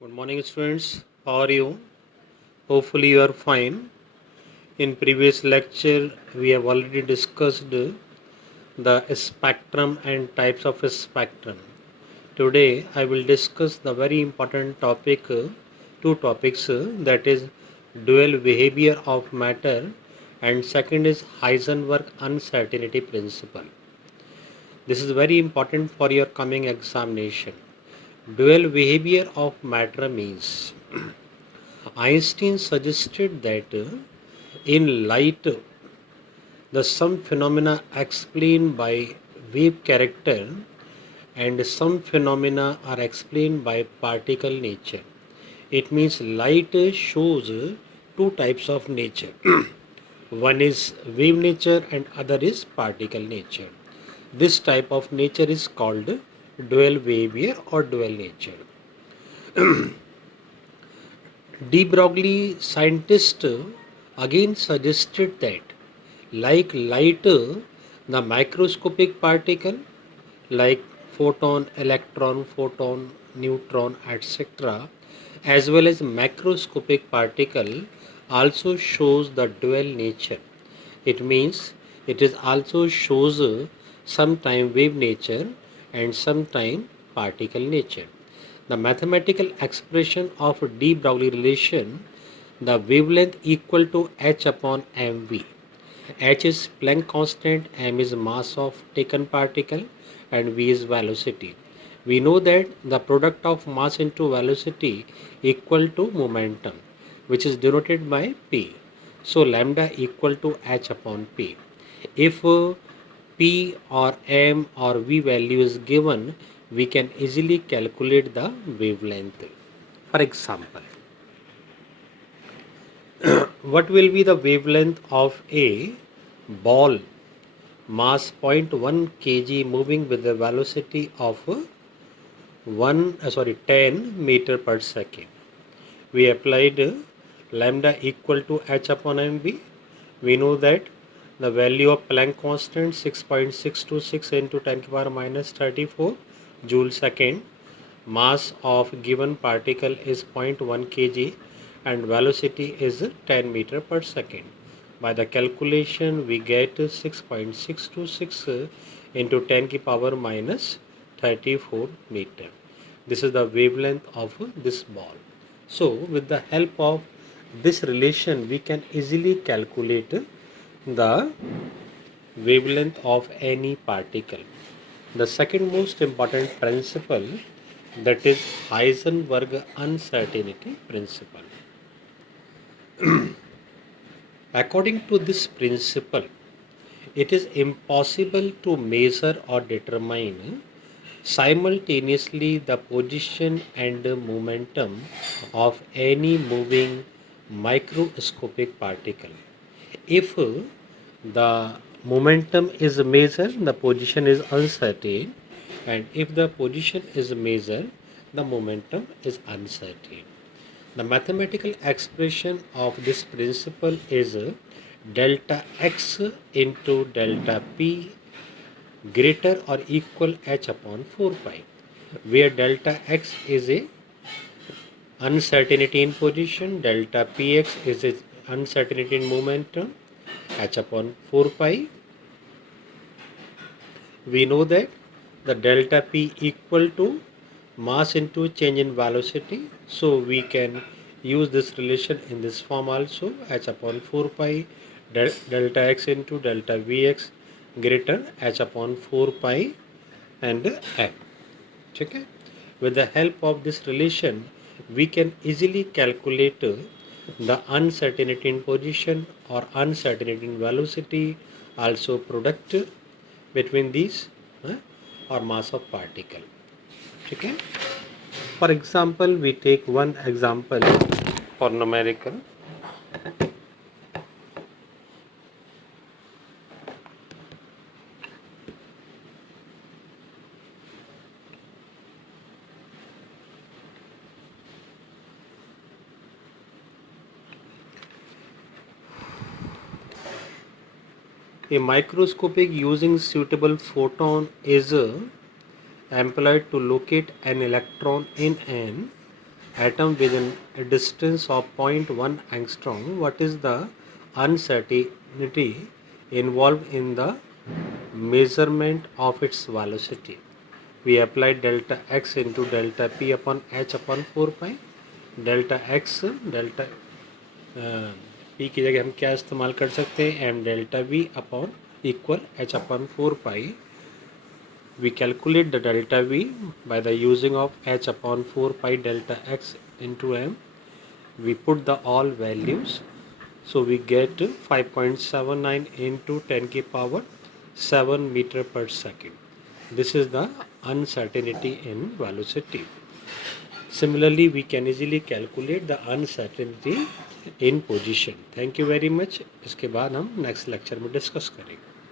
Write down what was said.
Good morning, students. How are you? Hopefully, you are fine. In previous lecture, we have already discussed the spectrum and types of a spectrum. Today, I will discuss the very important topic, two topics, that is dual behavior of matter, and second is Heisenberg uncertainty principle. This is very important for your coming examination. Dual behavior of matter means Einstein suggested that in light, the some phenomena explained by wave character and some phenomena are explained by particle nature. It means light shows two types of nature. One is wave nature and other is particle nature. This type of nature is called dual behavior or dual nature. De Broglie scientist again suggested that like light, the microscopic particle like photon, neutron, etc., as well as macroscopic particle also shows the dual nature. It means it is also shows sometime wave nature and sometime particle nature. The mathematical expression of de Broglie relation, the wavelength equal to h upon mv. H is Planck constant, m is mass of taken particle, and v is velocity. We know that the product of mass into velocity equal to momentum, which is denoted by p. So lambda equal to h upon p. If p or m or v value is given, we can easily calculate the wavelength. For example, what will be the wavelength of a ball mass 0.1 kg moving with the velocity of 10 meter per second? We applied lambda equal to h upon mv. We know that the value of Planck constant 6.626 into 10 to the power minus 34 joule second. Mass of given particle is 0.1 kg and velocity is 10 meter per second. By the calculation, we get 6.626 into 10 to the power minus 34 meter. This is the wavelength of this ball. So, with the help of this relation, we can easily calculate the wavelength of any particle. The second most important principle, that is Heisenberg uncertainty principle. According to this principle, it is impossible to measure or determine simultaneously the position and momentum of any moving microscopic particle. If the momentum is measured, the position is uncertain, and if the position is measured, the momentum is uncertain. The mathematical expression of this principle is delta x into delta p greater or equal h upon 4 pi, where delta x is a uncertainty in position, delta px is a uncertainty in momentum, h upon 4 pi. We know that the delta p equal to mass into change in velocity, so we can use this relation in this form also, h upon 4 pi delta x into delta vx greater h upon 4 pi and m. Okay? With the help of this relation, we can easily calculate the uncertainty in position or uncertainty in velocity, also product between these or mass of particle. Okay? For example, we take one example for numerical. A microscopic using suitable photon is employed to locate an electron in an atom within a distance of 0.1 angstrom, what is the uncertainty involved in the measurement of its velocity? We apply delta x into delta p upon h upon 4 pi. Delta x delta p की जगह हम क्या इस्तेमाल कर सकते हैं, m delta v upon equal h upon 4 pi. We calculate the delta v by the using of h upon 4 pi delta x into m. We put the all values, so we get 5.79 into 10 की power 7 meter per second. This is the uncertainty in velocity. Similarly, we can easily calculate the uncertainty in position. Thank you very much. इसके बाद हम next lecture में discuss करेंगे.